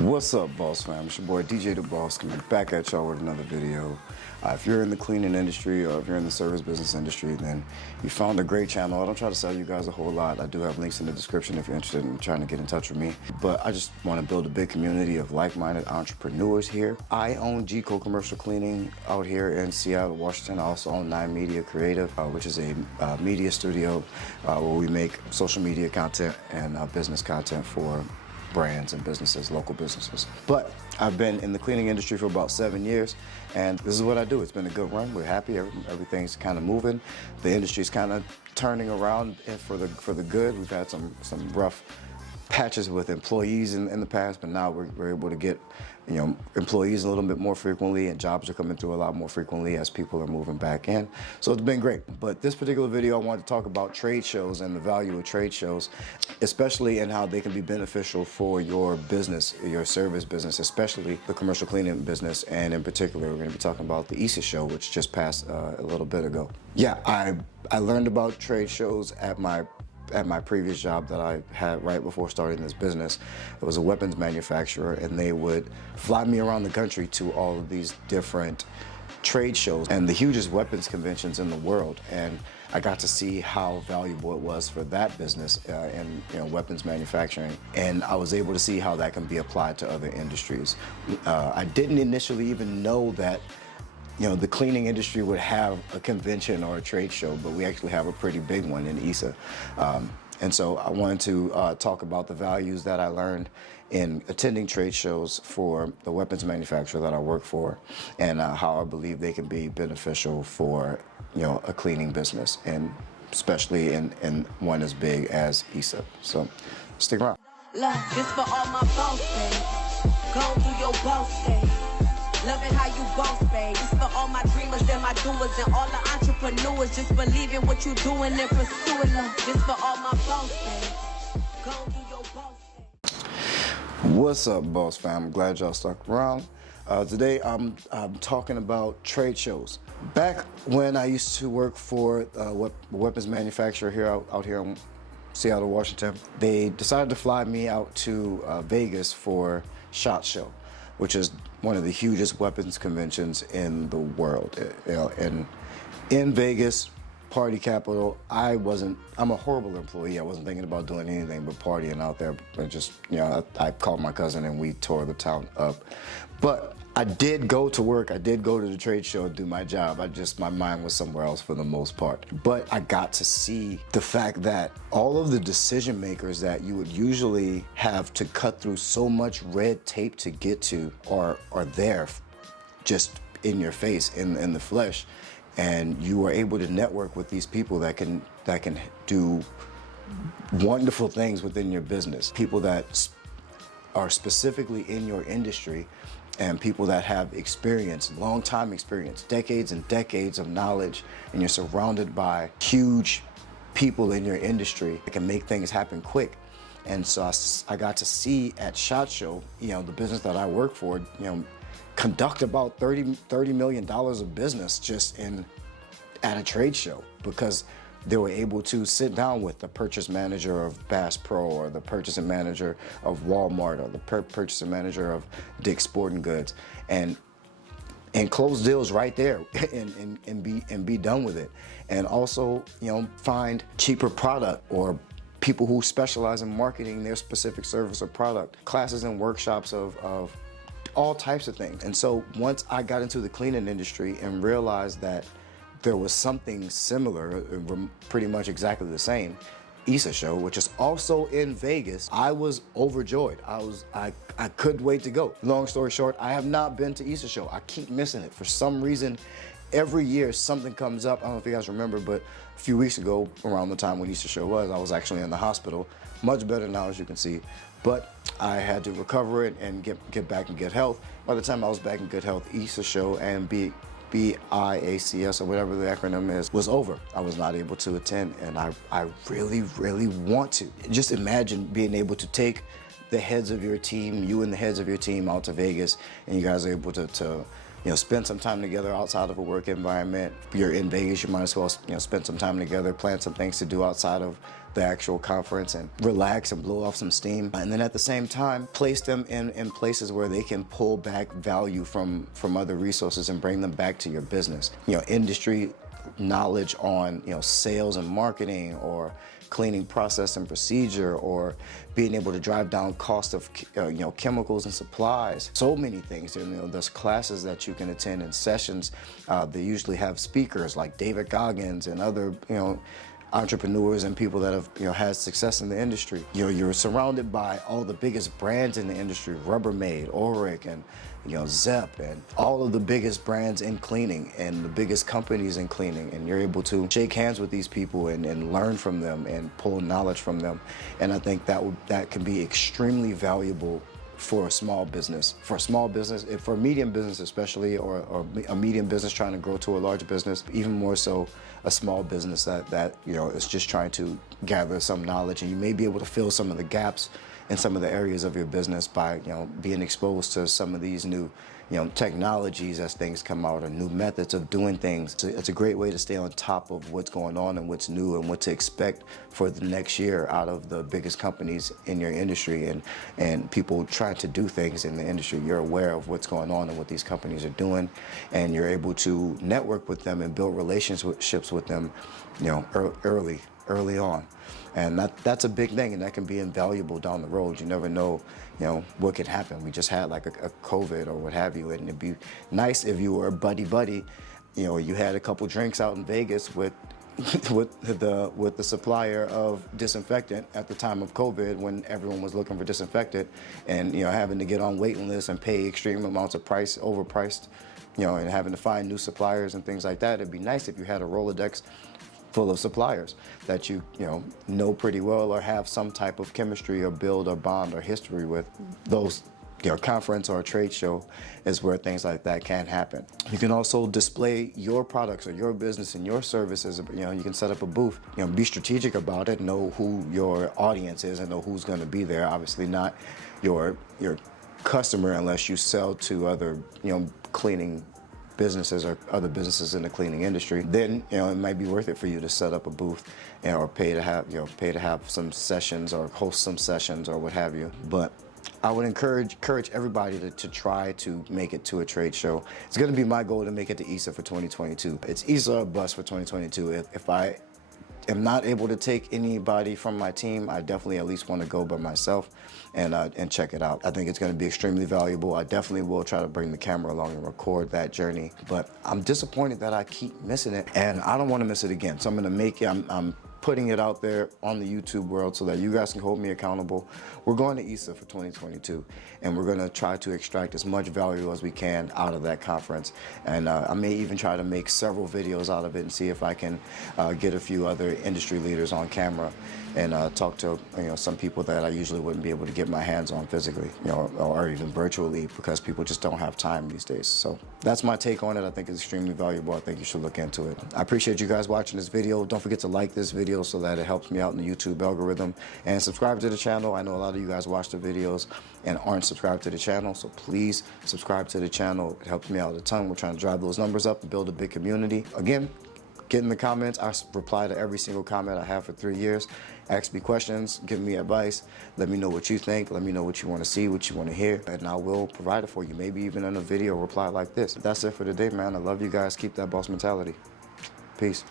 What's up, Boss Fam? It's your boy DJ the Boss coming back at y'all with another video. If you're in the cleaning industry or if you're in the service business industry, then you found a great channel. I don't try to sell you guys a whole lot. I do have links in the description if you're interested in trying to get in touch with me. But I just want to build a big community of like-minded entrepreneurs here. I own G-Co Commercial Cleaning out here in Seattle, Washington. I also own 9 Media Creative, which is a media studio where we make social media content and business content for brands and businesses, local businesses. But I've been in the cleaning industry for about 7 years, and this is what I do. It's been a good run. We're happy. Everything's kind of moving. The industry's kind of turning around for the good. We've had some rough patches with employees in the past, but now we're able to get employees a little bit more frequently, and jobs are coming through a lot more frequently as people are moving back in. So it's been great. But this particular video, I wanted to talk about trade shows and the value of trade shows, especially in how they can be beneficial for your business, your service business, especially the commercial cleaning business. And in particular, we're going to be talking about the ISSA show, which just passed a little bit ago. Yeah, I learned about trade shows at my previous job that I had right before starting this business. It was a weapons manufacturer, and they would fly me around the country to all of these different trade shows and the hugest weapons conventions in the world. And I got to see how valuable it was for that business in weapons manufacturing. And I was able to see how that can be applied to other industries. I didn't initially even know that the cleaning industry would have a convention or a trade show, but we actually have a pretty big one in ISSA. And so I wanted to talk about the values that I learned in attending trade shows for the weapons manufacturer that I work for, and how I believe they can be beneficial for a cleaning business, and especially in one as big as ISSA. So stick around. Look, this for all my boss days. Go do your boss days. Loving how you boss, babe. It's for all my dreamers and my doers and all the entrepreneurs. Just believe in what you're doing and pursuing them. This for all my boss, babe. Go do your boss, babe. What's up, Boss Fam? I'm glad y'all stuck around. Today I'm talking about trade shows. Back when I used to work for a weapons manufacturer here out here in Seattle, Washington, they decided to fly me out to Vegas for SHOT Show, which is one of the hugest weapons conventions in the world. And in Vegas, party capital, I'm a horrible employee. I wasn't thinking about doing anything but partying out there. But just, I called my cousin and we tore the town up. But I did go to work. I did go to the trade show and do my job. My mind was somewhere else for the most part. But I got to see the fact that all of the decision makers that you would usually have to cut through so much red tape to get to are there just in your face, in the flesh. And you are able to network with these people that can do wonderful things within your business. People that are specifically in your industry, and people that have experience, long time experience, decades and decades of knowledge, and you're surrounded by huge people in your industry that can make things happen quick. And so I got to see at SHOT Show, the business that I work for, conduct about $30 million of business just at a trade show, because they were able to sit down with the purchase manager of Bass Pro, or the purchasing manager of Walmart, or the purchasing manager of Dick's Sporting Goods, and close deals right there and be done with it. And also, find cheaper product, or people who specialize in marketing their specific service or product, classes and workshops of all types of things. And so once I got into the cleaning industry and realized that there was something similar, pretty much exactly the same, ISSA show, which is also in Vegas, I was overjoyed. I couldn't wait to go. Long story short, I have not been to ISSA show. I keep missing it. For some reason, every year something comes up. I don't know if you guys remember, but a few weeks ago, around the time when ISSA show was, I was actually in the hospital. Much better now, as you can see. But I had to recover it and get back in good health. By the time I was back in good health, ISSA show and BIACS, or whatever the acronym is, was over. I was not able to attend, and I really, really want to. Just imagine being able to take the heads of your team, you and the heads of your team, out to Vegas, and you guys are able to spend some time together outside of a work environment. If you're in Vegas, you might as well spend some time together, plan some things to do outside of the actual conference and relax and blow off some steam. And then at the same time, place them in places where they can pull back value from other resources and bring them back to your business. Industry knowledge on, sales and marketing, or cleaning process and procedure, or being able to drive down cost of chemicals and supplies. So many things. There's classes that you can attend and sessions. They usually have speakers like David Goggins and other entrepreneurs and people that have had success in the industry. You're surrounded by all the biggest brands in the industry: Rubbermaid, Auric, and Zepp, and all of the biggest brands in cleaning and the biggest companies in cleaning. And you're able to shake hands with these people and learn from them and pull knowledge from them. And I think that can be extremely valuable for a small business. For a medium business especially, or a medium business trying to grow to a large business, even more so a small business that is just trying to gather some knowledge. And you may be able to fill some of the gaps in some of the areas of your business by being exposed to some of these new technologies as things come out, or new methods of doing things. It's a great way to stay on top of what's going on and what's new and what to expect for the next year out of the biggest companies in your industry and people trying to do things in the industry. You're aware of what's going on and what these companies are doing, and you're able to network with them and build relationships with them early on. And that's a big thing, and that can be invaluable down the road. You never know, what could happen. We just had like a COVID or what have you, and it'd be nice if you were a buddy. You had a couple drinks out in Vegas with the supplier of disinfectant at the time of COVID, when everyone was looking for disinfectant, and having to get on waiting lists and pay extreme amounts of overpriced, and having to find new suppliers and things like that. It'd be nice if you had a Rolodex full of suppliers that you know pretty well, or have some type of chemistry or build or bond or history with. Those conference or a trade show is where things like that can happen. You can also display your products or your business and your services. You can set up a booth. Be strategic about it. Know who your audience is and know who's going to be there. Obviously not your customer unless you sell to other cleaning businesses or other businesses in the cleaning industry. Then it might be worth it for you to set up a booth or pay to have some sessions or host some sessions or what have you. But I would encourage everybody to try to make it to a trade show. It's going to be my goal to make it to ISSA for 2022. It's ISSA or bust for 2022. If I am not able to take anybody from my team, I definitely at least want to go by myself and check it out. I think it's going to be extremely valuable. I definitely will try to bring the camera along and record that journey, but I'm disappointed that I keep missing it, and I don't want to miss it again. So I'm going to make it. I'm putting it out there on the YouTube world so that you guys can hold me accountable. We're going to ISSA for 2022, and we're going to try to extract as much value as we can out of that conference. And I may even try to make several videos out of it and see if I can get a few other industry leaders on camera and talk to some people that I usually wouldn't be able to get my hands on physically, or even virtually, because people just don't have time these days. So that's my take on it. I think it's extremely valuable. I think you should look into it. I appreciate you guys watching this video. Don't forget to like this video so that it helps me out in the YouTube algorithm, and subscribe to the channel. I know a lot of you guys watch the videos and aren't subscribed to the channel, so please subscribe to the channel. It helps me out a ton. We're trying to drive those numbers up and build a big community. Again, get in the comments. I reply to every single comment I have for 3 years. Ask me questions, give me advice, let me know what you think, let me know what you want to see, what you want to hear, and I will provide it for you, maybe even in a video reply like this. That's it for today, man. I love you guys. Keep that boss mentality. Peace.